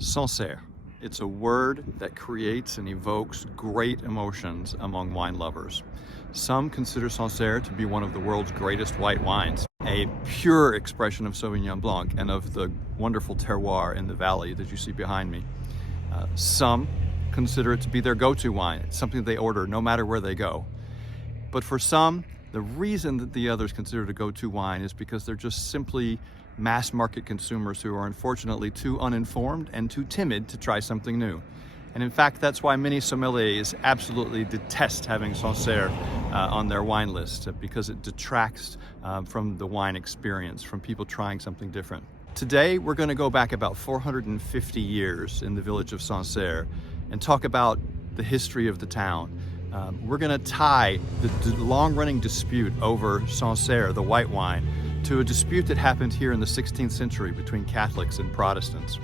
Sancerre. It's a word that creates and evokes great emotions among wine lovers. Some consider Sancerre to be one of the world's greatest white wines, a pure expression of Sauvignon blanc and of the wonderful terroir in the valley that you see behind me. Some consider it to be their go-to wine. It's something they order no matter where they go. But for some, the reason that the others consider it a go-to wine is because they're just simply mass market consumers who are unfortunately too uninformed and too timid to try something new. And in fact, that's why many sommeliers absolutely detest having Sancerre on their wine list, because it detracts from the wine experience, from people trying something different. Today, we're going to go back about 450 years in the village of Sancerre and talk about the history of the town. We're going to tie the long-running dispute over Sancerre, the white wine, to a dispute that happened here in the 16th century between Catholics and Protestants.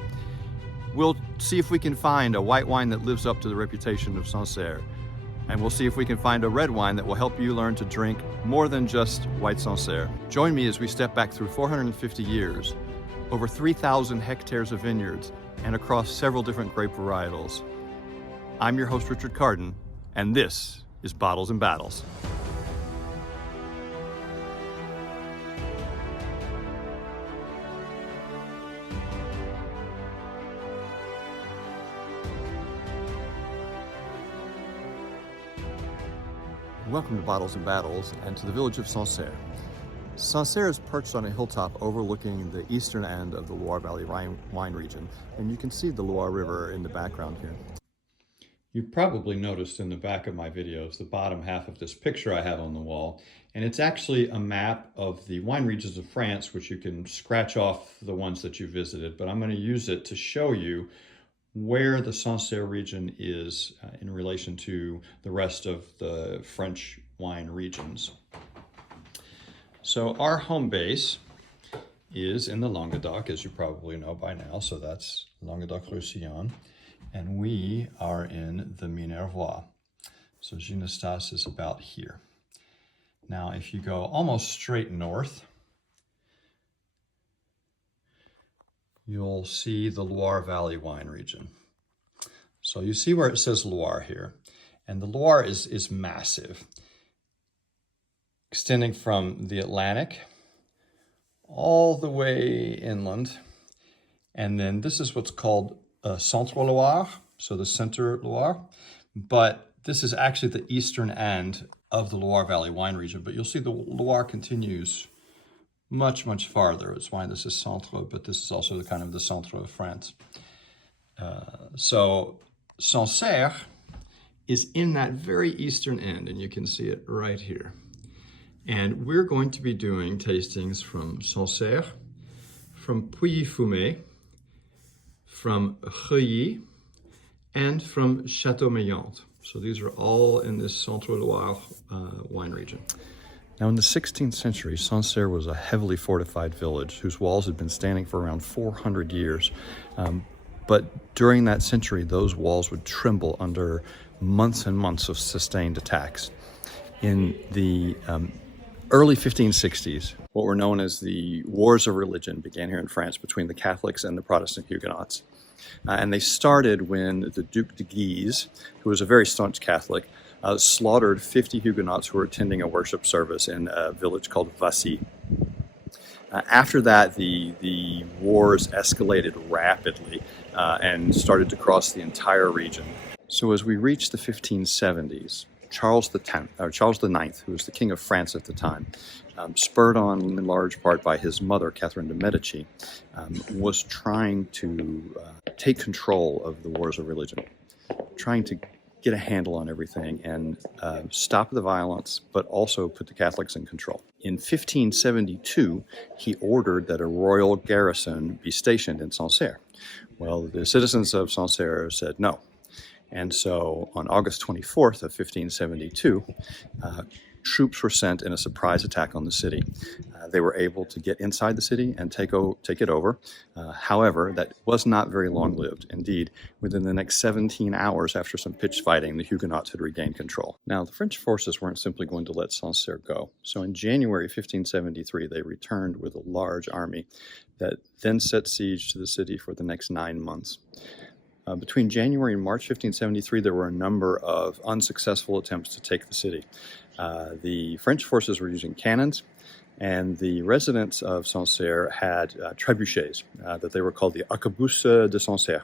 We'll see if we can find a white wine that lives up to the reputation of Sancerre, and we'll see if we can find a red wine that will help you learn to drink more than just white Sancerre. Join me as we step back through 450 years, over 3,000 hectares of vineyards, and across several different grape varietals. I'm your host, Richard Carden, and this is Bottles and Battles. Welcome to Bottles and Battles and to the village of Sancerre. Sancerre is perched on a hilltop overlooking the eastern end of the Loire Valley wine region, and you can see the Loire River in the background here. You've probably noticed in the back of my videos the bottom half of this picture I have on the wall, and it's actually a map of the wine regions of France, which you can scratch off the ones that you visited, but I'm going to use it to show you where the Sancerre region is in relation to the rest of the French wine regions. So our home base is in the Languedoc, as you probably know by now, so that's Languedoc-Roussillon, and we are in the Minervois. So Ginestase is about here. Now, if you go almost straight north, you'll see the Loire Valley wine region. So you see where it says Loire here, and the Loire is massive, extending from the Atlantic all the way inland. And then this is what's called Centre Loire, so the Center Loire, but this is actually the eastern end of the Loire Valley wine region, but you'll see the Loire continues much, much farther. It's why this is Centre, but this is also the kind of the Centre of France. So Sancerre is in that very eastern end, and you can see it right here. And we're going to be doing tastings from Sancerre, from Pouilly-Fumé, from Reuilly, and from Château-Meillant. So these are all in this Centre Loire wine region. Now, in the 16th century, Sancerre was a heavily fortified village whose walls had been standing for around 400 years. But during that century, those walls would tremble under months and months of sustained attacks. In the early 1560s, what were known as the Wars of Religion began here in France between the Catholics and the Protestant Huguenots. And they started when the Duc de Guise, who was a very staunch Catholic, slaughtered 50 Huguenots who were attending a worship service in a village called Vassy. After that, the wars escalated rapidly and started to cross the entire region. So as we reached the 1570s, Charles IX, who was the King of France at the time, spurred on in large part by his mother, Catherine de' Medici, was trying to take control of the wars of religion, trying to get a handle on everything and stop the violence, but also put the Catholics in control. In 1572, he ordered that a royal garrison be stationed in Sancerre. Well, the citizens of Sancerre said no. And so on August 24th of 1572, troops were sent in a surprise attack on the city. They were able to get inside the city and take it over. However, that was not very long-lived. Indeed, within the next 17 hours after some pitched fighting, the Huguenots had regained control. Now, the French forces weren't simply going to let Sancerre go. So in January 1573, they returned with a large army that then set siege to the city for the next 9 months. Between January and March 1573, there were a number of unsuccessful attempts to take the city. The French forces were using cannons, and the residents of Sancerre had trebuchets that they were called the arquebuses de Sancerre.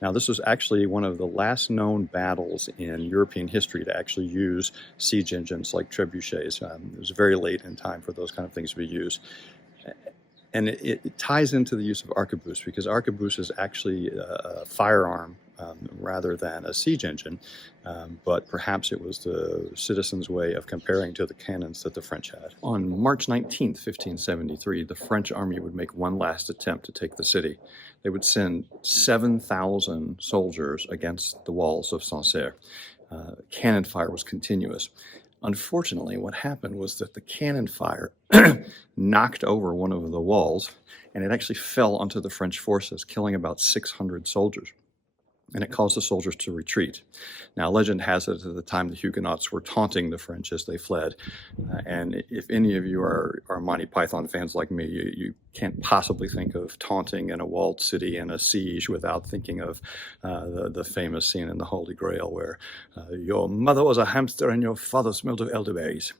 Now, this was actually one of the last known battles in European history to actually use siege engines like trebuchets. It was very late in time for those kind of things to be used. And it ties into the use of arquebus, because arquebus is actually a firearm rather than a siege engine, but perhaps it was the citizens' way of comparing to the cannons that the French had. On March 19th, 1573, the French army would make one last attempt to take the city. They would send 7,000 soldiers against the walls of Sancerre. Cannon fire was continuous. Unfortunately, what happened was that the cannon fire knocked over one of the walls, and it actually fell onto the French forces, killing about 600 soldiers. And it caused the soldiers to retreat. Now, legend has it at the time the Huguenots were taunting the French as they fled. And if any of you are Monty Python fans like me, you can't possibly think of taunting in a walled city in a siege without thinking of the famous scene in the Holy Grail where your mother was a hamster and your father smelled of elderberries.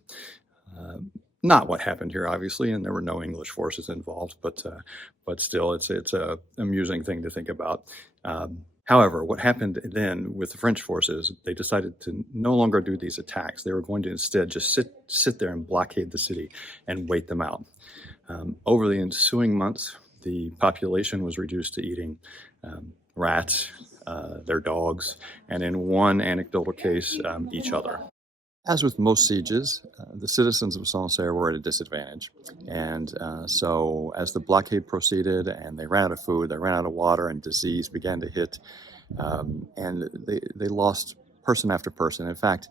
Not what happened here, obviously, and there were no English forces involved, but still, it's a amusing thing to think about. However, what happened then with the French forces, they decided to no longer do these attacks. They were going to instead just sit there and blockade the city and wait them out. Over the ensuing months, the population was reduced to eating rats, their dogs, and in one anecdotal case, each other. As with most sieges, the citizens of Sancerre were at a disadvantage. And so as the blockade proceeded and they ran out of food, they ran out of water, and disease began to hit, and they lost person after person. In fact,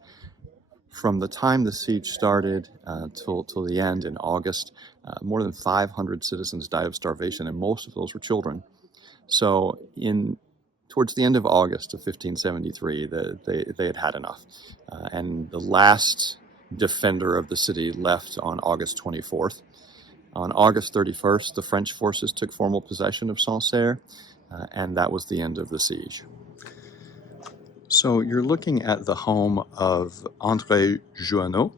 from the time the siege started till the end in August, more than 500 citizens died of starvation, and most of those were children. So towards the end of August of 1573, they had had enough. And the last defender of the city left on August 24th. On August 31st, the French forces took formal possession of Sancerre, and that was the end of the siege. So you're looking at the home of André Jouanneau,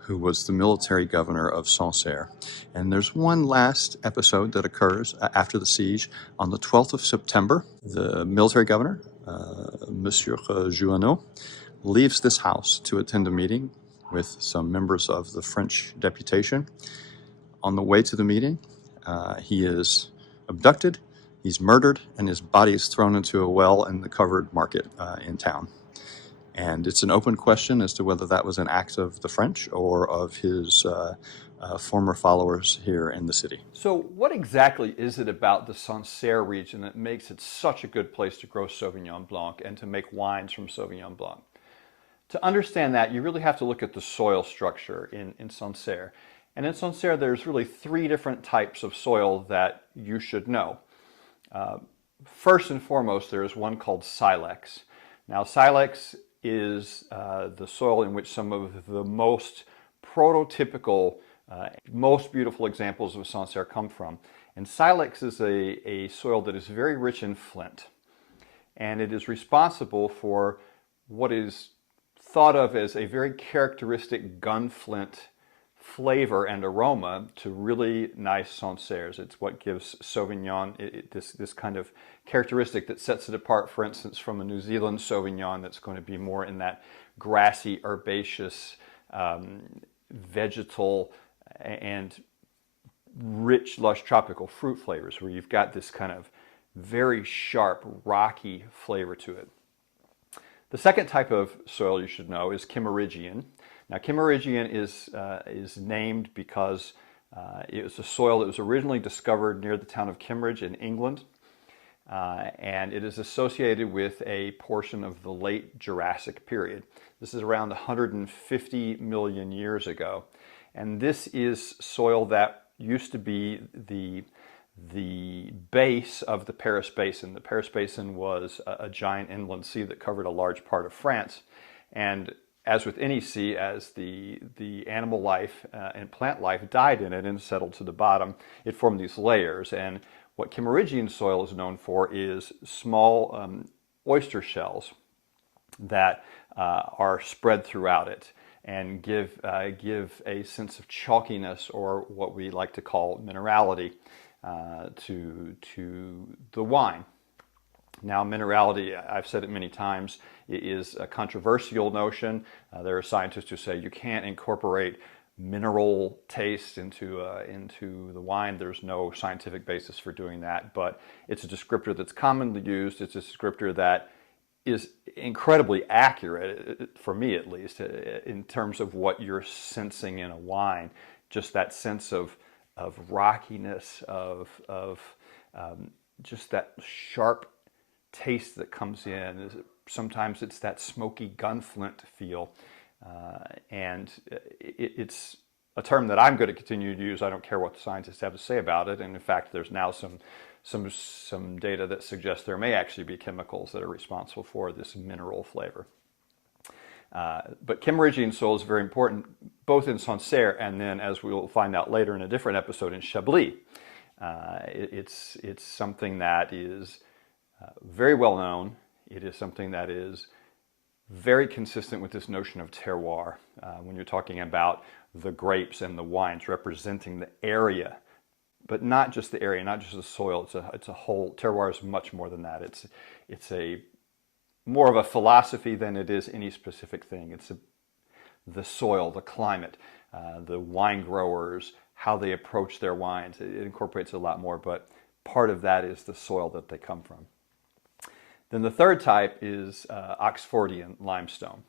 who was the military governor of Sancerre. And there's one last episode that occurs after the siege. On the 12th of September, the military governor, Monsieur Jouanneau, leaves this house to attend a meeting with some members of the French deputation. On the way to the meeting, he is abducted, he's murdered, and his body is thrown into a well in the covered market in town. And it's an open question as to whether that was an act of the French or of his former followers here in the city. So what exactly is it about the Sancerre region that makes it such a good place to grow Sauvignon Blanc and to make wines from Sauvignon Blanc? To understand that, you really have to look at the soil structure in Sancerre. And in Sancerre, there's really 3 different types of soil that you should know. First and foremost, there is one called silex. Now, silex is the soil in which some of the most prototypical, most beautiful examples of Sancerre come from. And silex is a soil that is very rich in flint. And it is responsible for what is thought of as a very characteristic gunflint flavor and aroma to really nice Sancerres. It's what gives Sauvignon this kind of characteristic that sets it apart, for instance, from a New Zealand Sauvignon that's going to be more in that grassy, herbaceous, vegetal, and rich, lush tropical fruit flavors, where you've got this kind of very sharp, rocky flavor to it. The second type of soil you should know is Kimmeridgian. Now, Kimmeridgian is named because it was a soil that was originally discovered near the town of Kimmeridge in England. and it is associated with a portion of the late Jurassic period. This is around 150 million years ago, and this is soil that used to be the base of the Paris Basin. The Paris Basin was a giant inland sea that covered a large part of France, and as with any sea, as the animal life and plant life died in it and settled to the bottom, it formed these layers. And what Kimmeridgian soil is known for is small oyster shells that are spread throughout it and give a sense of chalkiness, or what we like to call minerality, to the wine. Now, minerality, I've said it many times, is a controversial notion. There are scientists who say you can't incorporate mineral taste into the wine. There's no scientific basis for doing that, but it's a descriptor that's commonly used. It's a descriptor that is incredibly accurate, for me at least, in terms of what you're sensing in a wine. Just that sense of rockiness, of just that sharp taste that comes in. Sometimes it's that smoky gunflint feel, and it's a term that I'm going to continue to use. I don't care what the scientists have to say about it, and in fact there's now some data that suggests there may actually be chemicals that are responsible for this mineral flavor. But Kimmeridgian soil is very important, both in Sancerre and then, as we will find out later in a different episode, in Chablis. It's something that is very well known. It is something that is very consistent with this notion of terroir. When you're talking about the grapes and the wines representing the area, but not just the area, not just the soil. It's a whole. Terroir is much more than that. It's a more of a philosophy than it is any specific thing. It's the soil, the climate, the wine growers, how they approach their wines. It incorporates a lot more, but part of that is the soil that they come from. Then the third type is Oxfordian limestone.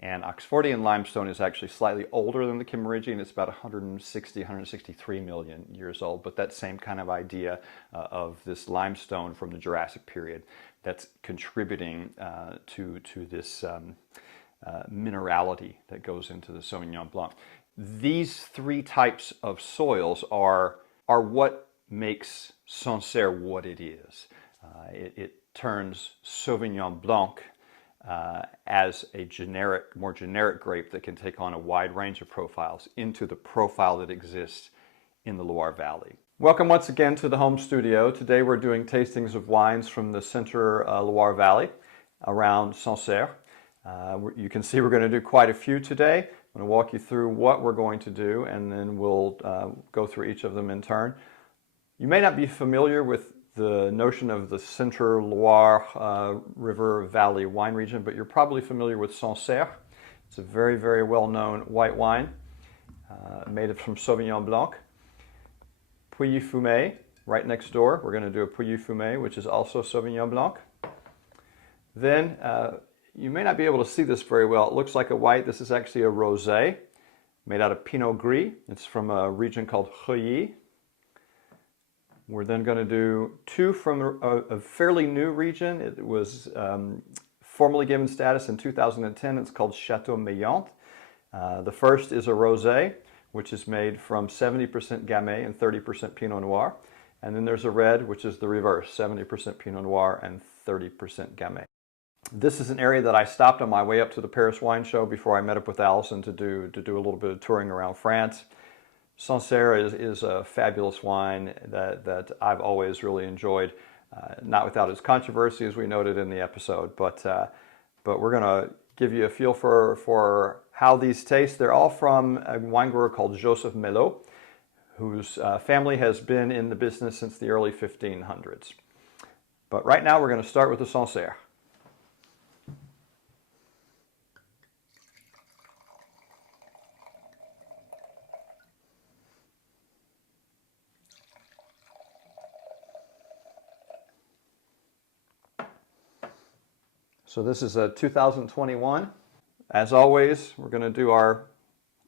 And Oxfordian limestone is actually slightly older than the Kimmeridgian. It's about 160, 163 million years old, but that same kind of idea of this limestone from the Jurassic period that's contributing to this minerality that goes into the Sauvignon Blanc. These three types of soils are what makes Sancerre what it is. It turns Sauvignon Blanc as a more generic grape that can take on a wide range of profiles into the profile that exists in the Loire Valley. Welcome once again to the home studio. Today we're doing tastings of wines from the Centre Loire Valley around Sancerre. You can see we're going to do quite a few today. I'm going to walk you through what we're going to do, and then we'll go through each of them in turn. You may not be familiar with the notion of the Centre Loire River Valley wine region, but you're probably familiar with Sancerre. It's a very, very well-known white wine made from Sauvignon Blanc. Pouilly-Fumé, right next door. We're going to do a Pouilly-Fumé, which is also Sauvignon Blanc. Then, you may not be able to see this very well. It looks like a white. This is actually a rosé made out of Pinot Gris. It's from a region called Reuilly. We're then going to do two from a fairly new region. It was formally given status in 2010. It's called Chateau Meillant. The first is a rosé, which is made from 70% Gamay and 30% Pinot Noir. And then there's a red, which is the reverse, 70% Pinot Noir and 30% Gamay. This is an area that I stopped on my way up to the Paris Wine Show before I met up with Allison to do a little bit of touring around France. Sancerre is a fabulous wine that I've always really enjoyed, not without its controversy, as we noted in the episode, but we're going to give you a feel for how these taste. They're all from a wine grower called Joseph Melot, whose family has been in the business since the early 1500s. But right now we're going to start with the Sancerre. So this is a 2021. As always, we're going to do our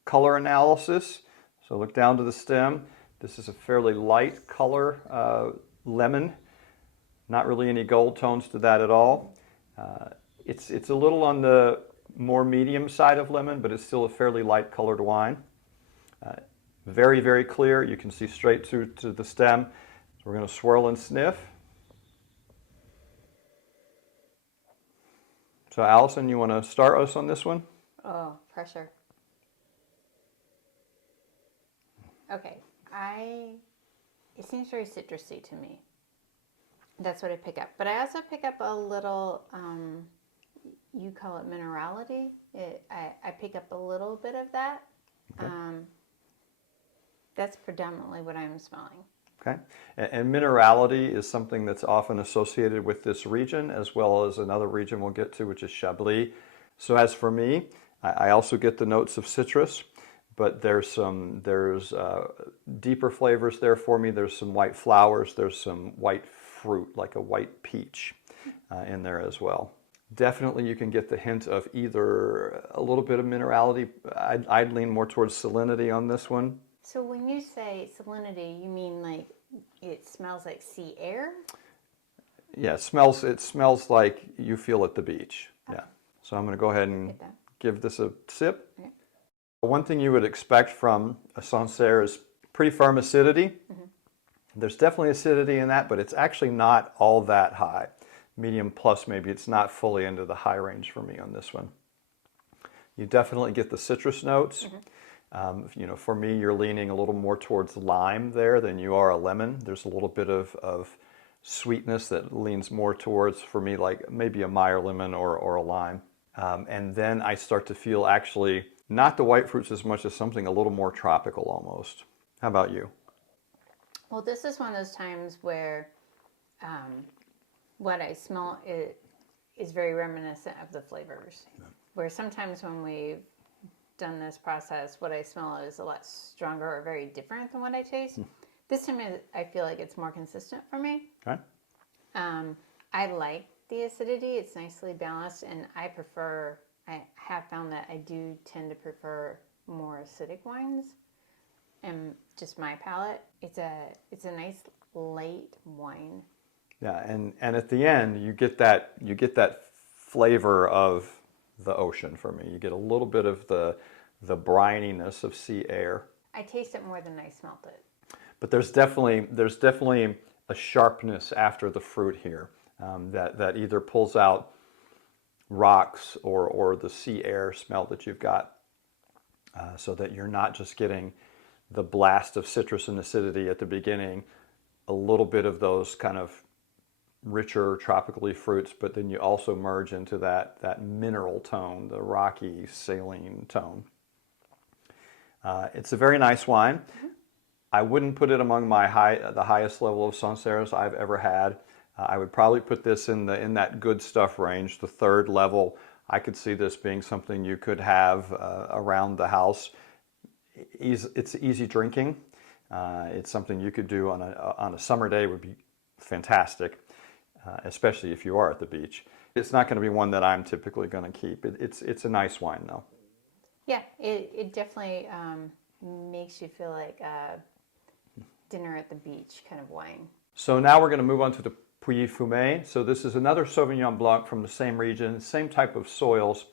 color analysis. So look down to the stem. This is a fairly light color, lemon. Not really any gold tones to that at all. It's a little on the more medium side of lemon, but it's still a fairly light colored wine. Very, very clear. You can see straight through to the stem. So we're going to swirl and sniff. So Allison, you want to start us on this one? Oh, pressure. Okay, it seems very citrusy to me. That's what I pick up. But I also pick up a little, you call it minerality. I pick up a little bit of that. Okay. That's predominantly what I'm smelling. Okay. And minerality is something that's often associated with this region, as well as another region we'll get to, which is Chablis. So as for me, I also get the notes of citrus, but there's deeper flavors there for me. There's some white flowers. There's some white fruit, like a white peach in there as well. Definitely you can get the hint of either a little bit of minerality. I'd lean more towards salinity on this one. So when you say salinity, you mean like it smells like sea air? Yeah, it smells like you feel at the beach. Okay. Yeah. So I'm going to go ahead and give this a sip. Okay. One thing you would expect from a Sancerre is pretty firm acidity. Mm-hmm. There's definitely acidity in that, but it's actually not all that high. Medium plus maybe. It's not fully into the high range for me on this one. You definitely get the citrus notes. Mm-hmm. For me, you're leaning a little more towards lime there than you are a lemon. There's a little bit of sweetness that leans more towards, for me, like maybe a Meyer lemon or a lime. And then I start to feel actually not the white fruits as much as something a little more tropical almost. How about you? Well, this is one of those times where what I smell is very reminiscent of the flavors. Yeah. Where sometimes when we've done this process, what I smell is a lot stronger or very different than what I taste. This time I feel like it's more consistent for me. Okay. I like the acidity. It's nicely balanced, and I have found that I do tend to prefer more acidic wines, and just my palate. It's a nice light wine. Yeah, and at the end you get that flavor of the ocean for me. You get a little bit of the brininess of sea air. I taste it more than I smelt it. But there's definitely a sharpness after the fruit here that either pulls out rocks or the sea air smell that you've got, so that you're not just getting the blast of citrus and acidity at the beginning, a little bit of those kind of richer tropically fruits, but then you also merge into that mineral tone, the rocky saline tone. It's a very nice wine. Mm-hmm. I wouldn't put it among the highest level of Sancerres I've ever had. I would probably put this in that good stuff range, the third level. I could see this being something you could have around the house. It's easy drinking. It's something you could do on a summer day. Would be fantastic. Especially if you are at the beach. It's not going to be one that I'm typically going to keep. It's a nice wine though. Yeah, it definitely makes you feel like a dinner at the beach kind of wine. So now we're going to move on to the Pouilly-Fumé. So this is another Sauvignon Blanc from the same region, same type of soils.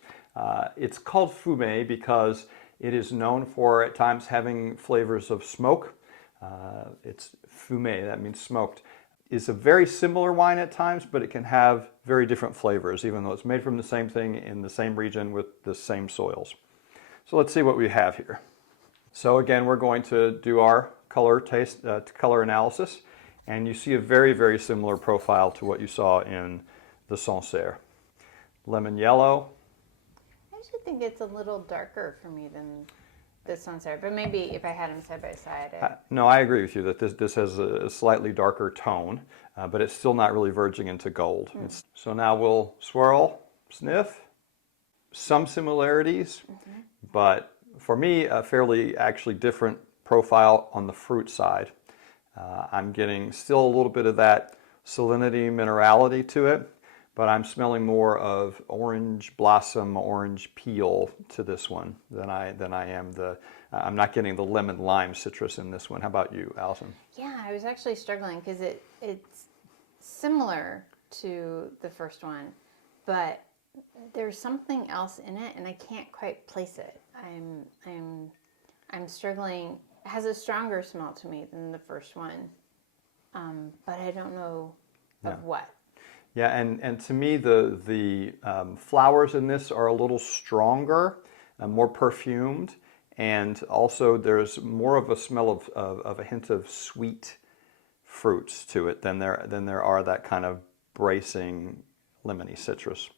It's called Fumé because it is known for at times having flavors of smoke. It's Fumé, that means smoked. Is a very similar wine at times, but it can have very different flavors, even though it's made from the same thing in the same region with the same soils. So let's see what we have here. So again, we're going to do our color analysis, and you see a very, very similar profile to what you saw in the Sancerre. Lemon yellow. I actually think it's a little darker for me than the Sancerre, but maybe if I had them side by side. No, I agree with you that this has a slightly darker tone, but it's still not really verging into gold. So now we'll swirl, sniff. Some similarities, but for me, a fairly actually different profile on the fruit side. I'm getting still a little bit of that salinity, minerality to it, but I'm smelling more of orange blossom, orange peel to this one than I am I'm not getting the lemon lime citrus in this one. How about you, Allison? Yeah, I was actually struggling because it's similar to the first one, but there's something else in it, and I can't quite place it. I'm struggling. It has a stronger smell to me than the first one, but I don't know of what. Yeah, and to me, the flowers in this are a little stronger, more perfumed, and also there's more of a smell of a hint of sweet fruits to it than there are that kind of bracing lemony citrus.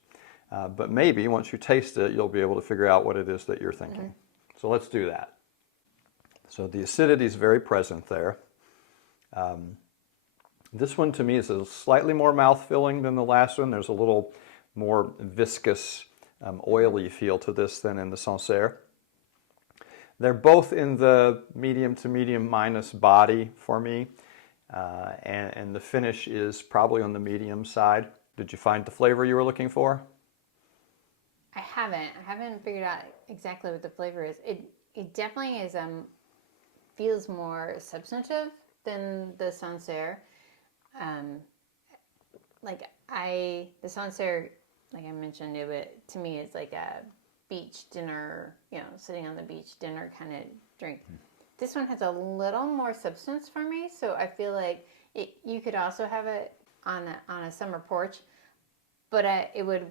But maybe once you taste it, you'll be able to figure out what it is that you're thinking. So let's do that. So the acidity is very present there. This one to me is a slightly more mouth-filling than the last one. There's a little more viscous, oily feel to this than in the Sancerre. They're both in the medium to medium minus body for me, and the finish is probably on the medium side. Did you find the flavor you were looking for? I haven't figured out exactly what the flavor is. It definitely is feels more substantive than the Sancerre. The Sancerre, like I mentioned, to me it's like a beach dinner, sitting on the beach dinner kind of drink. This one has a little more substance for me, so I feel like you could also have it on a summer porch, but it would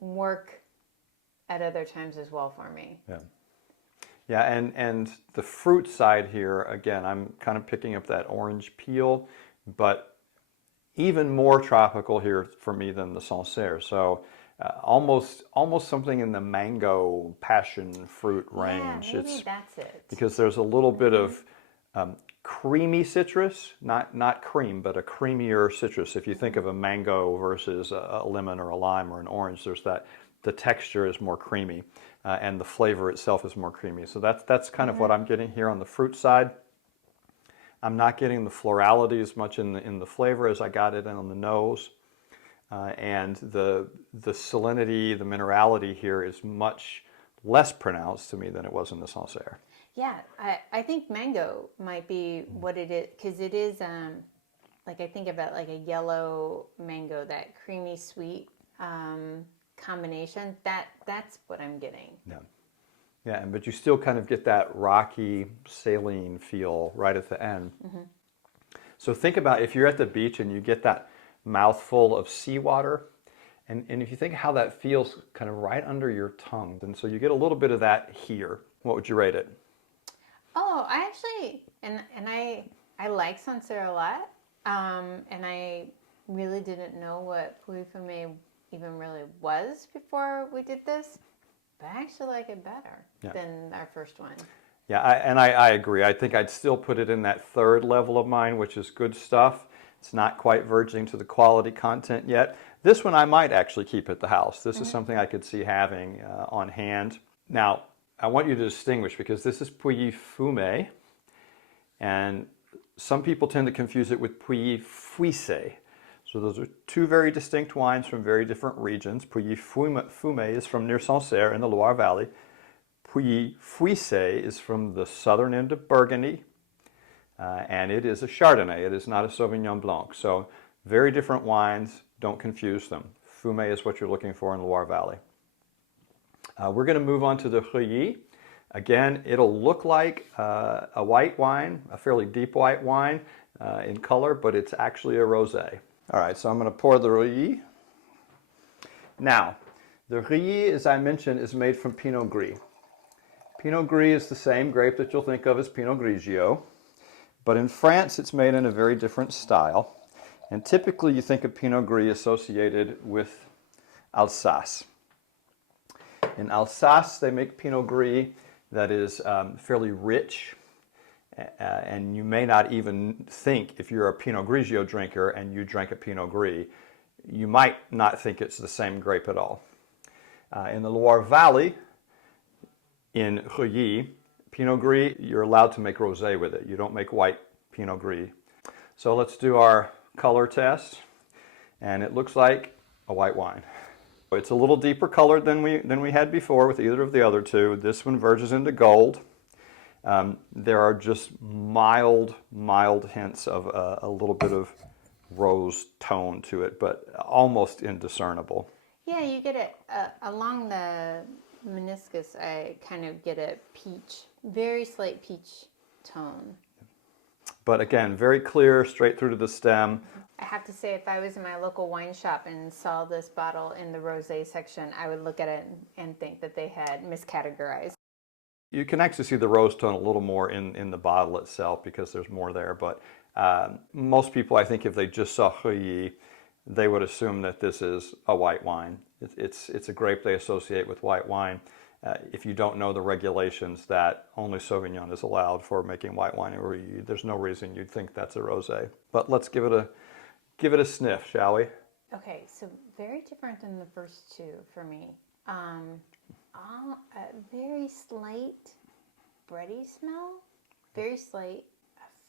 work at other times as well for me. Yeah, and the fruit side here, again, I'm kind of picking up that orange peel, but even more tropical here for me than the Sancerre. So almost something in the mango passion fruit range. Yeah, maybe that's it. Because there's a little bit of creamy citrus, not cream, but a creamier citrus. If you think of a mango versus a lemon or a lime or an orange, there's that. The texture is more creamy, and the flavor itself is more creamy. So that's kind of what I'm getting here on the fruit side. I'm not getting the florality as much in the flavor as I got it on the nose, and the salinity, the minerality here is much less pronounced to me than it was in the Sancerre. Yeah, I think mango might be what it is, because it is like I think about like a yellow mango, that creamy sweet combination. That's what I'm getting. Yeah, but you still kind of get that rocky, saline feel right at the end. So think about if you're at the beach and you get that mouthful of seawater, and if you think how that feels kind of right under your tongue, and so you get a little bit of that here. What would you rate it? Oh, I actually, and I like Sancerre a lot, and I really didn't know what Puy Fumé even really was before we did this. But I actually like it better than our first one. Yeah, I agree. I think I'd still put it in that third level of mine, which is good stuff. It's not quite verging to the quality content yet. This one I might actually keep at the house. This is something I could see having on hand. Now, I want you to distinguish, because this is Puy Fumé, and some people tend to confuse it with Puy Fuissé. So those are two very distinct wines from very different regions. Puy Fumé is from near Sancerre in the Loire Valley. Puy Fuissé is from the southern end of Burgundy, and it is a Chardonnay. It is not a Sauvignon Blanc. So very different wines. Don't confuse them. Fumé is what you're looking for in the Loire Valley. We're going to move on to the Reuilly. Again, it'll look like a white wine, a fairly deep white wine in color, but it's actually a rosé. All right, so I'm going to pour the Reuilly. Now, the Reuilly, as I mentioned, is made from Pinot Gris. Pinot Gris is the same grape that you'll think of as Pinot Grigio, but in France it's made in a very different style. And typically you think of Pinot Gris associated with Alsace. In Alsace, they make Pinot Gris that is fairly rich, and you may not even think, if you're a Pinot Grigio drinker and you drank a Pinot Gris, you might not think it's the same grape at all. In the Loire Valley, in Reuilly, Pinot Gris, you're allowed to make rosé with it. You don't make white Pinot Gris. So let's do our color test, and it looks like a white wine. It's a little deeper colored than we had before with either of the other two. This one verges into gold. There are just mild hints of a little bit of rose tone to it, but almost indiscernible. Yeah, you get it along the meniscus. I kind of get a peach, very slight peach tone. But again, very clear, straight through to the stem. I have to say, if I was in my local wine shop and saw this bottle in the rosé section, I would look at it and think that they had miscategorized. You can actually see the rose tone a little more in the bottle itself because there's more there. But most people, I think, if they just saw Reuilly, they would assume that this is a white wine. It's a grape they associate with white wine. If you don't know the regulations that only Sauvignon is allowed for making white wine, there's no reason you'd think that's a rosé. But let's give it a sniff, shall we? Okay, so very different than the first two for me. A very slight bready smell, very slight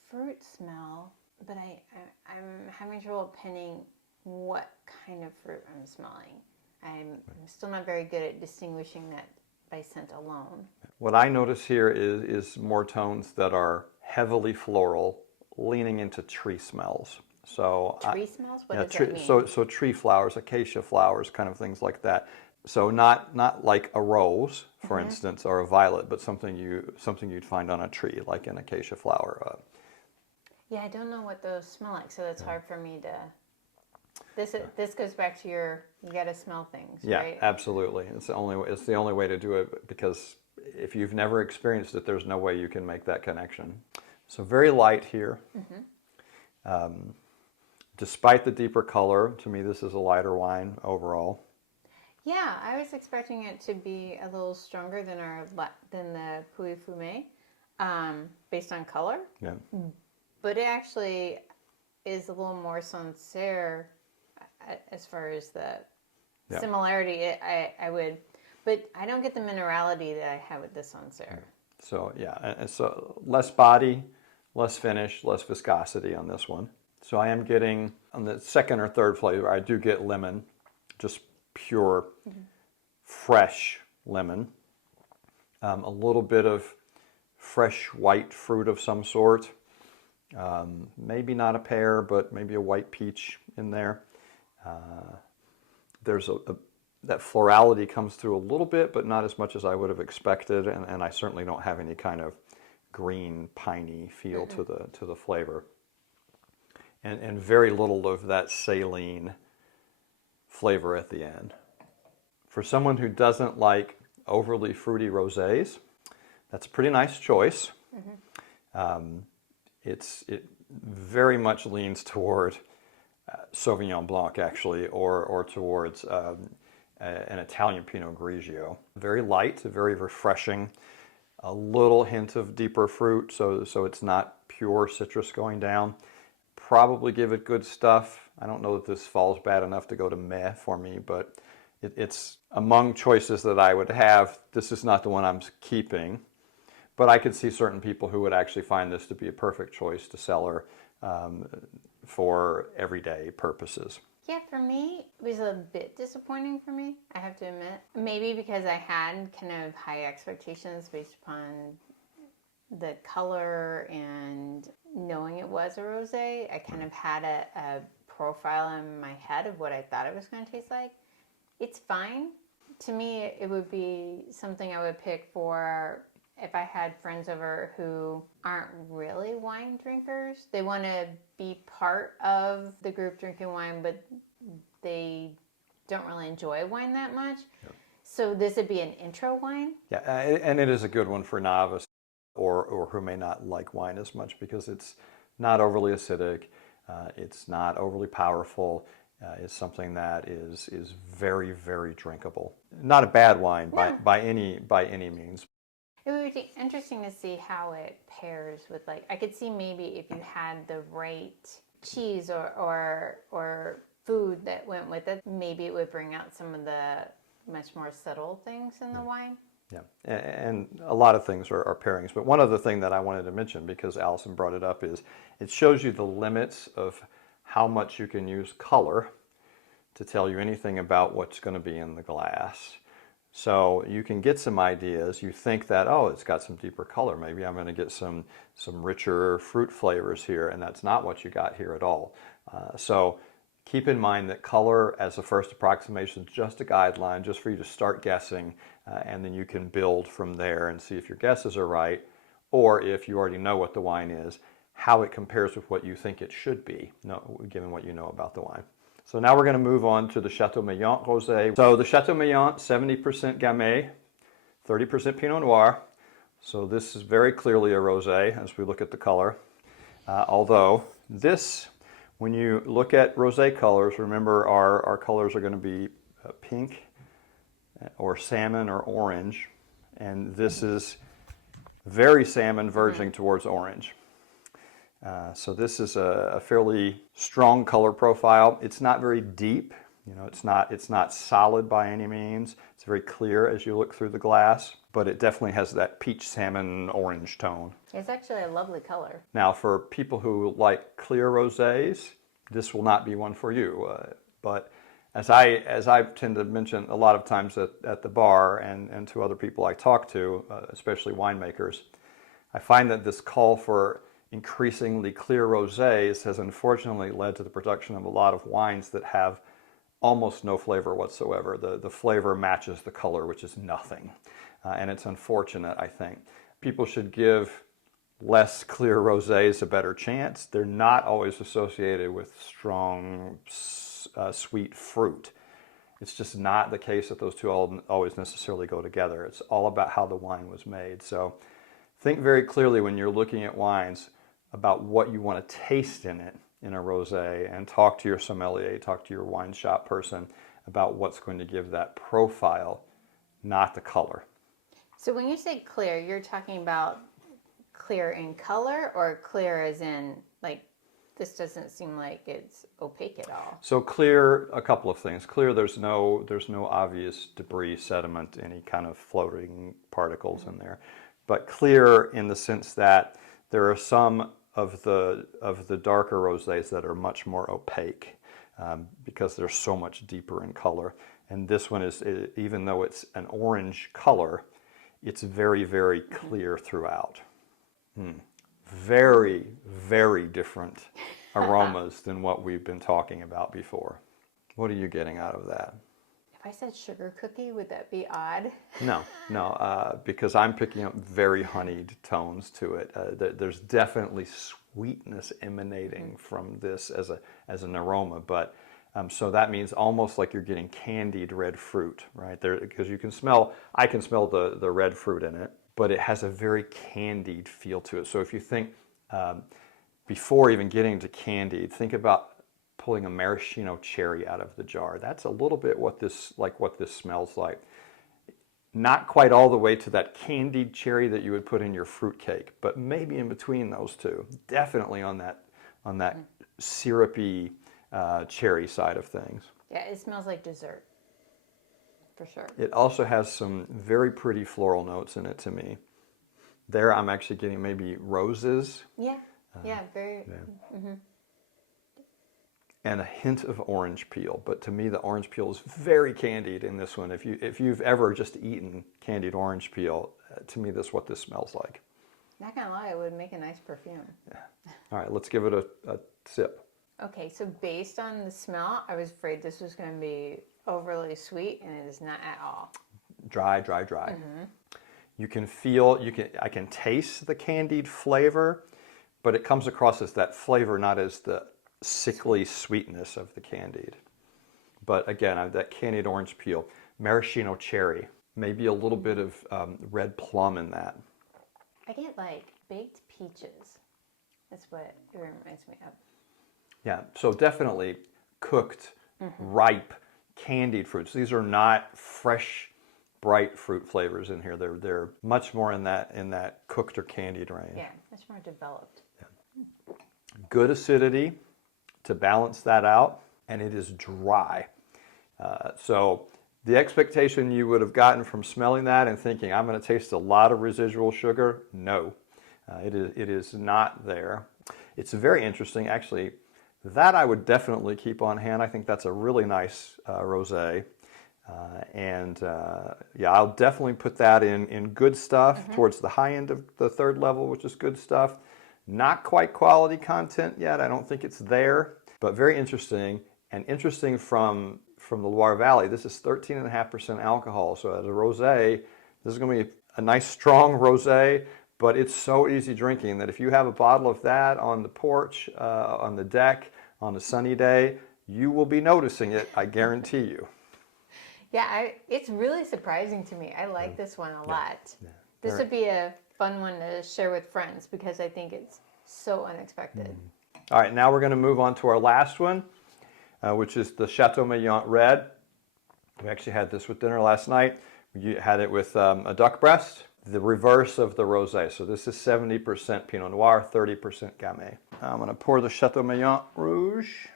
fruit smell, but I'm having trouble pinning what kind of fruit I'm smelling. I'm still not very good at distinguishing that by scent alone. What I notice here is more tones that are heavily floral, leaning into tree smells. So tree smells? What yeah, does that mean? So tree flowers, acacia flowers, kind of things like that. So not like a rose, for instance, or a violet, but something you'd find on a tree, like an acacia flower. Yeah, I don't know what those smell like, so that's hard for me to. This goes back to you got to smell things, Yeah, right? absolutely. It's the only way to do it, because if you've never experienced it, there's no way you can make that connection. So very light here. Despite the deeper color, to me this is a lighter wine overall. Yeah, I was expecting it to be a little stronger than the Puy Fumé, based on color. Yeah. But it actually is a little more Sancerre as far as the similarity. I would, but I don't get the minerality that I have with the Sancerre. So yeah, and so less body, less finish, less viscosity on this one. So I am getting, on the second or third flavor, I do get lemon, just pure, fresh lemon. A little bit of fresh white fruit of some sort. Maybe not a pear, but maybe a white peach in there. There's that florality comes through a little bit, but not as much as I would have expected, and I certainly don't have any kind of green, piney feel to the flavor. And very little of that saline flavor at the end. For someone who doesn't like overly fruity rosés, that's a pretty nice choice. It very much leans toward Sauvignon Blanc, actually, or towards an Italian Pinot Grigio. Very light, very refreshing, a little hint of deeper fruit, so it's not pure citrus going down. Probably give it good stuff. I don't know that this falls bad enough to go to meh for me, but it's among choices that I would have. This is not the one I'm keeping, but I could see certain people who would actually find this to be a perfect choice to cellar for everyday purposes. Yeah, for me, it was a bit disappointing for me, I have to admit. Maybe because I had kind of high expectations based upon the color and knowing it was a rosé. I kind of had a profile in my head of what I thought it was going to taste like. It's fine. To me, it would be something I would pick for if I had friends over who aren't really wine drinkers. They want to be part of the group drinking wine, but they don't really enjoy wine that much. Yeah. So this would be an intro wine. Yeah, and it is a good one for novice or who may not like wine as much, because it's not overly acidic, it's not overly powerful. It's something that is very, very drinkable. Not a bad wine by any means. It would be interesting to see how it pairs with, like, I could see maybe if you had the right cheese or food that went with it, maybe it would bring out some of the much more subtle things in the wine. Yeah, and a lot of things are pairings, but one other thing that I wanted to mention, because Allison brought it up, is it shows you the limits of how much you can use color to tell you anything about what's going to be in the glass. So you can get some ideas. You think that, oh, it's got some deeper color. Maybe I'm going to get some richer fruit flavors here, and that's not what you got here at all. So keep in mind that color as a first approximation is just a guideline, just for you to start guessing, and then you can build from there and see if your guesses are right, or if you already know what the wine is, how it compares with what you think it should be, given what you know about the wine. So now we're going to move on to the Chateau Meillant Rosé. So the Chateau Meillant, 70% Gamay, 30% Pinot Noir. So this is very clearly a rosé as we look at the color. Although this, when you look at rosé colors, remember our colors are going to be pink or salmon or orange. And this is very salmon verging towards orange. So this is a fairly strong color profile. It's not very deep. It's not solid by any means. It's very clear as you look through the glass, but it definitely has that peach salmon orange tone. It's actually a lovely color. Now, for people who like clear rosés, this will not be one for you. But as I tend to mention a lot of times at the bar and to other people I talk to, especially winemakers, I find that this call for increasingly clear rosés has unfortunately led to the production of a lot of wines that have almost no flavor whatsoever. The flavor matches the color, which is nothing. And it's unfortunate, I think. People should give less clear rosés a better chance. They're not always associated with strong, sweet fruit. It's just not the case that those two always necessarily go together. It's all about how the wine was made. So think very clearly when you're looking at wines about what you want to taste in it in a rosé, and talk to your sommelier, talk to your wine shop person about what's going to give that profile, not the color. So when you say clear, you're talking about clear in color, or clear as in, like, this doesn't seem like it's opaque at all? So clear, a couple of things. Clear, there's no obvious debris, sediment, any kind of floating particles in there. But clear in the sense that there are some of the darker rosés that are much more opaque because they're so much deeper in color. And this one is, even though it's an orange color, it's very, very clear throughout. Very, very different aromas than what we've been talking about before. What are you getting out of that? If I said sugar cookie, would that be odd? No, because I'm picking up very honeyed tones to it. There's definitely sweetness emanating from this as an aroma, but so that means almost like you're getting candied red fruit, right? There, because I can smell the red fruit in it, but it has a very candied feel to it. So if you think, before even getting to candied, think about pulling a maraschino cherry out of the jar. That's a little bit what this smells like. Not quite all the way to that candied cherry that you would put in your fruit cake, but maybe in between those two. Definitely on that syrupy cherry side of things. Yeah, it smells like dessert, for sure. It also has some very pretty floral notes in it to me. There I'm actually getting maybe roses. Yeah, very. Yeah. Mm-hmm. And a hint of orange peel, but to me the orange peel is very candied in this one. If you've ever just eaten candied orange peel, to me that's what this smells like. Not gonna lie, it would make a nice perfume. Yeah. All right, let's give it a sip. Okay, so based on the smell, I was afraid this was going to be overly sweet, and it is not at all. Dry. Mm-hmm. You can feel, I can taste the candied flavor, but it comes across as that flavor, not as the sickly sweetness of the candied. But again, that candied orange peel, maraschino cherry, maybe a little bit of red plum in that. I get like baked peaches. That's what it reminds me of. Yeah, so definitely cooked, ripe, candied fruits. These are not fresh, bright fruit flavors in here. They're much more in that cooked or candied range. Yeah, much more developed. Yeah. Good acidity to balance that out, and it is dry. So the expectation you would have gotten from smelling that and thinking, I'm going to taste a lot of residual sugar, no, it is not there. It's very interesting, actually. That I would definitely keep on hand. I think that's a really nice rosé. Yeah, I'll definitely put that in good stuff towards the high end of the third level, which is good stuff. Not quite quality content yet. I don't think it's there. but very interesting, and interesting from the Loire Valley. This is 13.5% alcohol, so as a rosé, this is going to be a nice strong rosé, but it's so easy drinking that if you have a bottle of that on the porch, on the deck, on a sunny day, you will be noticing it, I guarantee you. Yeah, it's really surprising to me. I like this one a lot. Yeah. This would be a fun one to share with friends because I think it's so unexpected. All right, now we're going to move on to our last one, which is the Châteaubriand Red. We actually had this with dinner last night. We had it with a duck breast, the reverse of the rosé. So this is 70% Pinot Noir, 30% Gamay. I'm going to pour the Châteaubriand Rouge.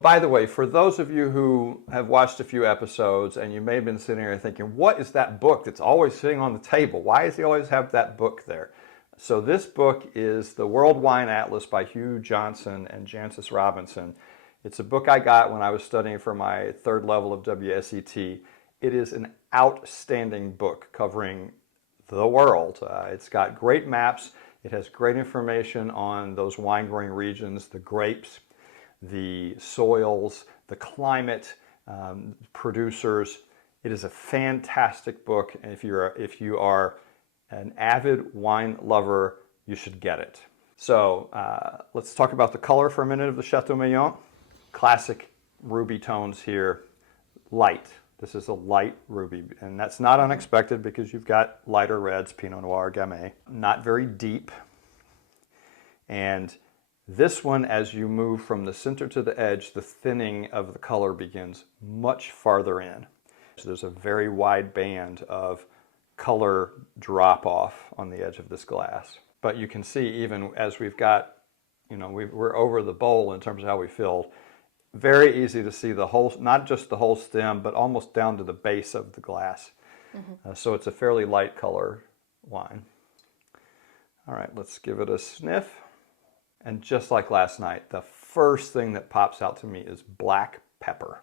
By the way, for those of you who have watched a few episodes and you may have been sitting here thinking, what is that book that's always sitting on the table? Why does he always have that book there? So this book is the World Wine Atlas by Hugh Johnson and Jancis Robinson. It's a book I got when I was studying for my third level of WSET. It is an outstanding book covering the world. It's got great maps. It has great information on those wine growing regions, the grapes, the soils, the climate, producers. It is a fantastic book, and if you are an avid wine lover, you should get it. So let's talk about the color for a minute of the Châteaubriand. Classic ruby tones here, light. This is a light ruby, and that's not unexpected because you've got lighter reds, Pinot Noir, Gamay. Not very deep. And this one, as you move from the center to the edge, the thinning of the color begins much farther in. So there's a very wide band of color drop off on the edge of this glass. But you can see even as we've got, we're over the bowl in terms of how we filled, very easy to see the whole, not just the whole stem, but almost down to the base of the glass. So it's a fairly light color wine. All right, let's give it a sniff. And just like last night, the first thing that pops out to me is black pepper.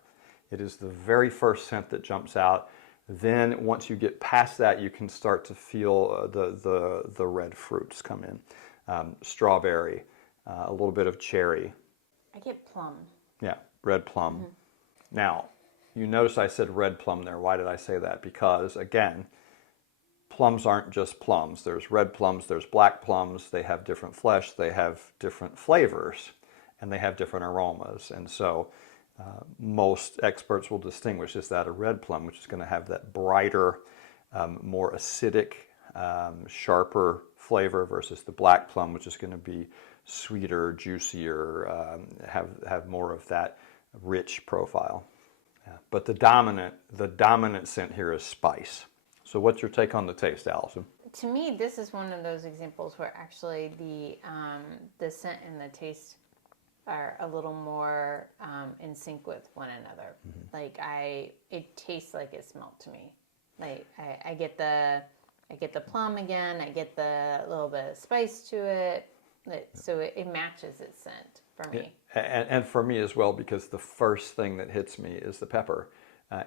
It is the very first scent that jumps out. Then once you get past that, you can start to feel the red fruits come in. Strawberry, a little bit of cherry. I get plum. Yeah, red plum. Now, you notice I said red plum there. Why did I say that? Because, again, plums aren't just plums. There's red plums, there's black plums. They have different flesh, they have different flavors, and they have different aromas. And so most experts will distinguish, is that a red plum, which is going to have that brighter, more acidic, sharper flavor, versus the black plum, which is going to be sweeter, juicier, have more of that rich profile. Yeah. But the dominant scent here is spice. So what's your take on the taste, Allison? To me, this is one of those examples where actually the scent and the taste are a little more in sync with one another. Like it tastes like it smelled to me. Like I get the plum again. I get the little bit of spice to it. So it matches its scent for me. And for me as well, because the first thing that hits me is the pepper.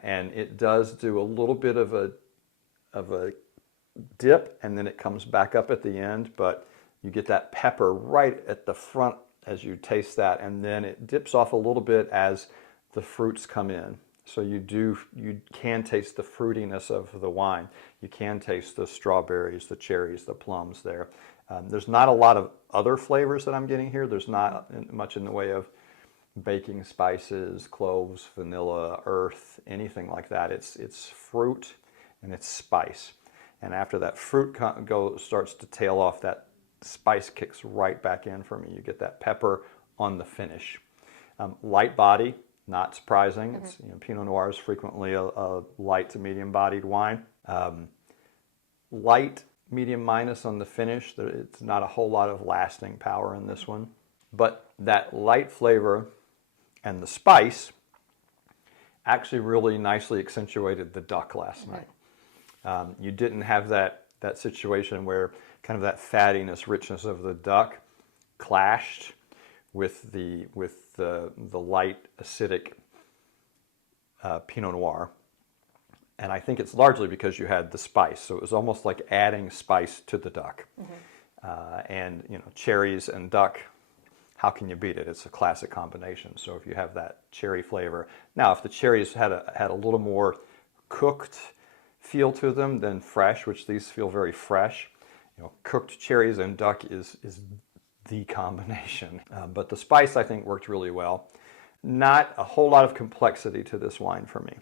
And it does do a little bit of a dip, and then it comes back up at the end, but you get that pepper right at the front as you taste that, and then it dips off a little bit as the fruits come in. So you can taste the fruitiness of the wine. You can taste the strawberries, the cherries, the plums there. There's not a lot of other flavors that I'm getting here. There's not much in the way of baking spices, cloves, vanilla, earth, anything like that. It's fruit and it's spice. And after that fruit starts to tail off, that spice kicks right back in for me. You get that pepper on the finish. Light body, not surprising. It's, Pinot Noir is frequently a light to medium bodied wine. Light, medium minus on the finish. It's not a whole lot of lasting power in this one. But that light flavor and the spice actually really nicely accentuated the duck last night. You didn't have that situation where kind of that fattiness, richness of the duck clashed with the light acidic Pinot Noir. And I think it's largely because you had the spice. So it was almost like adding spice to the duck. And cherries and duck, how can you beat it? It's a classic combination. So if you have that cherry flavor. Now, if the cherries had a little more cooked feel to them than fresh, which these feel very fresh, cooked cherries and duck is the combination. But the spice, I think, worked really well. Not a whole lot of complexity to this wine for me.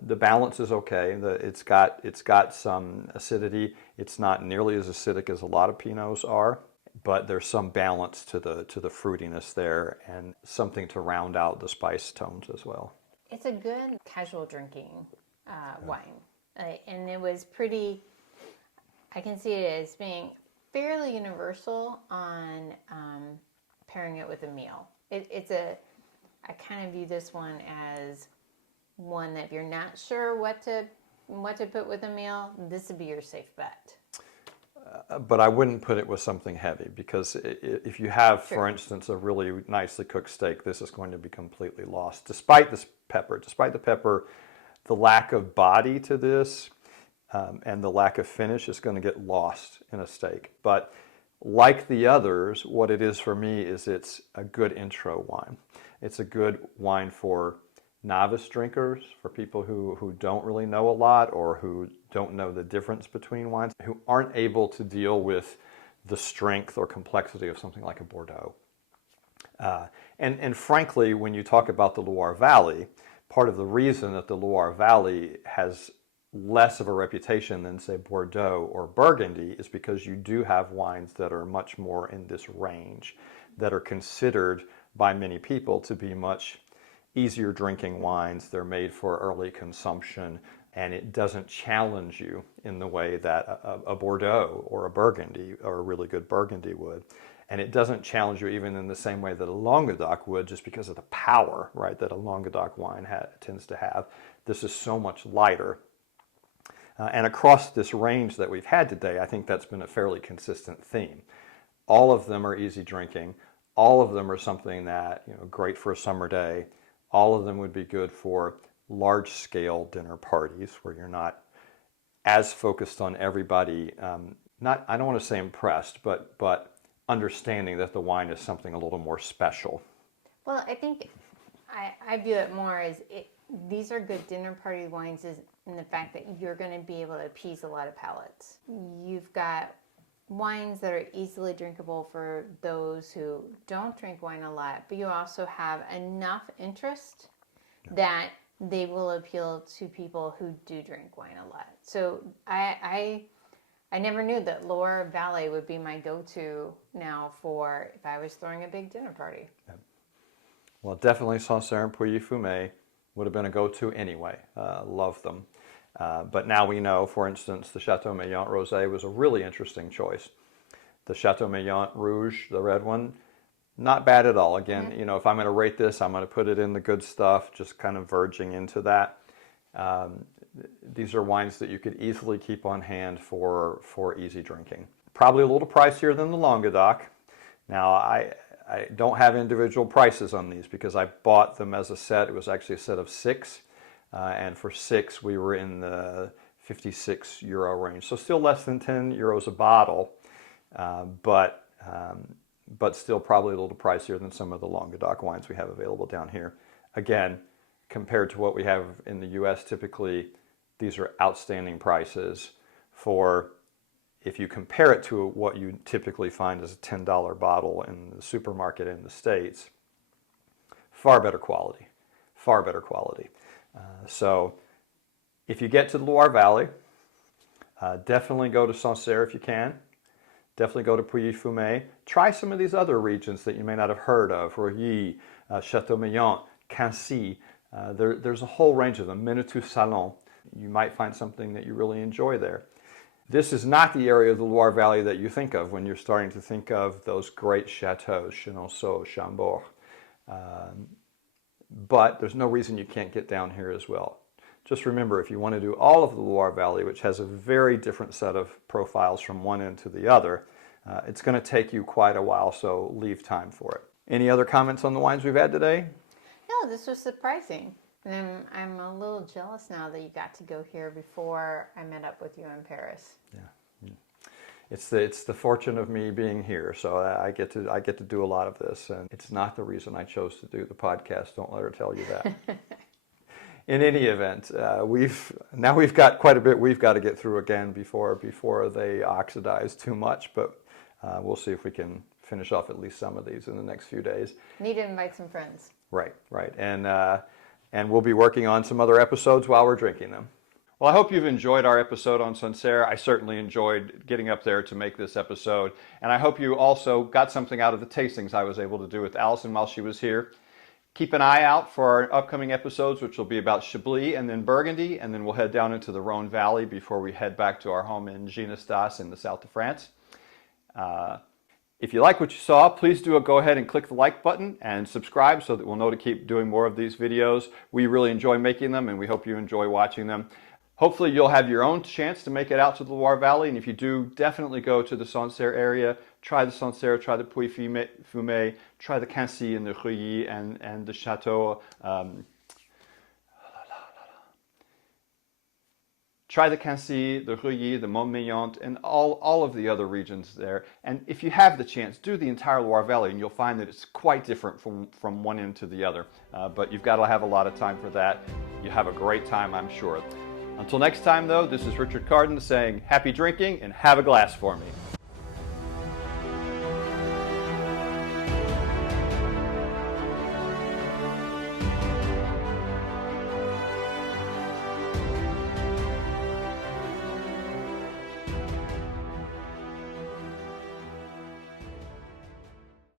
The balance is okay. It's got some acidity. It's not nearly as acidic as a lot of Pinots are, but there's some balance to the fruitiness there and something to round out the spice tones as well. It's a good casual drinking wine, and it was pretty. I can see it as being fairly universal on pairing it with a meal. I kind of view this one as one that if you're not sure what to put with a meal, this would be your safe bet. But I wouldn't put it with something heavy, because if you have, Sure. for instance, a really nicely cooked steak, this is going to be completely lost. Despite the pepper, the lack of body to this and the lack of finish is going to get lost in a steak. But like the others, what it is for me is it's a good intro wine. It's a good wine for novice drinkers, for people who don't really know a lot or who don't know the difference between wines, who aren't able to deal with the strength or complexity of something like a Bordeaux. And frankly, when you talk about the Loire Valley, part of the reason that the Loire Valley has less of a reputation than, say, Bordeaux or Burgundy is because you do have wines that are much more in this range, that are considered by many people to be much easier drinking wines. They're made for early consumption, and it doesn't challenge you in the way that a Bordeaux or a Burgundy or a really good Burgundy would. And it doesn't challenge you even in the same way that a Languedoc would, just because of the power, right, that a Languedoc wine tends to have. This is so much lighter. And across this range that we've had today, I think that's been a fairly consistent theme. All of them are easy drinking. All of them are something that, great for a summer day. All of them would be good for large-scale dinner parties where you're not as focused on everybody, I don't want to say impressed, but understanding that the wine is something a little more special. Well, I think I view it more as these are good dinner party wines in the fact that you're going to be able to appease a lot of palates. You've got wines that are easily drinkable for those who don't drink wine a lot, but you also have enough interest that they will appeal to people who do drink wine a lot. So I never knew that Loire Valley would be my go-to now for if I was throwing a big dinner party. Yeah. Well, definitely Sancerre and Pouilly-Fumé would have been a go-to anyway. Love them. But now we know, for instance, the Chateau Meillant Rosé was a really interesting choice. The Chateau Meillant Rouge, the red one, not bad at all. Again, if I'm going to rate this, I'm going to put it in the good stuff, just kind of verging into that. These are wines that you could easily keep on hand for easy drinking. Probably a little pricier than the Languedoc. Now, I don't have individual prices on these because I bought them as a set. It was actually a set of 6. And for 6, we were in the €56 range. So still less than €10 a bottle, but still probably a little pricier than some of the Languedoc wines we have available down here. Again, compared to what we have in the U.S., typically these are outstanding prices for, if you compare it to what you typically find as a $10 bottle in the supermarket in the States, far better quality, far better quality. So if you get to the Loire Valley, definitely go to Sancerre if you can. Definitely go to Pouilly-Fumé. Try some of these other regions that you may not have heard of, Rouilly, Château-Meillant, Quincy. There's a whole range of them. Menetou-Salon. You might find something that you really enjoy there. This is not the area of the Loire Valley that you think of when you're starting to think of those great chateaux, Chenonceau, Chambord. But there's no reason you can't get down here as well. Just remember, if you want to do all of the Loire Valley, which has a very different set of profiles from one end to the other, it's going to take you quite a while, so leave time for it. Any other comments on the wines we've had today? No, this was surprising. And I'm a little jealous now that you got to go here before I met up with you in Paris. Yeah. it's the fortune of me being here. So I get to do a lot of this, and it's not the reason I chose to do the podcast. Don't let her tell you that. In any event, we've got quite a bit we've got to get through again before they oxidize too much, but we'll see if we can finish off at least some of these in the next few days. Need to invite some friends. Right. And we'll be working on some other episodes while we're drinking them. Well, I hope you've enjoyed our episode on Sancerre. I certainly enjoyed getting up there to make this episode, and I hope you also got something out of the tastings I was able to do with Allison while she was here. Keep an eye out for our upcoming episodes, which will be about Chablis and then Burgundy, and then we'll head down into the Rhone Valley before we head back to our home in Ginestaz in the south of France. If you like what you saw, please do go ahead and click the like button and subscribe so that we'll know to keep doing more of these videos. We really enjoy making them, and we hope you enjoy watching them. Hopefully you'll have your own chance to make it out to the Loire Valley, and if you do, definitely go to the Sancerre area. Try the Sancerre, try the Puy-Fumé, try the Quincy and the Reuilly and the Chateau. Try the Quincy, the Reuilly, the Montméliant, and all of the other regions there. And if you have the chance, do the entire Loire Valley, and you'll find that it's quite different from one end to the other. But you've got to have a lot of time for that. You have a great time, I'm sure. Until next time, though, this is Richard Carden saying happy drinking and have a glass for me.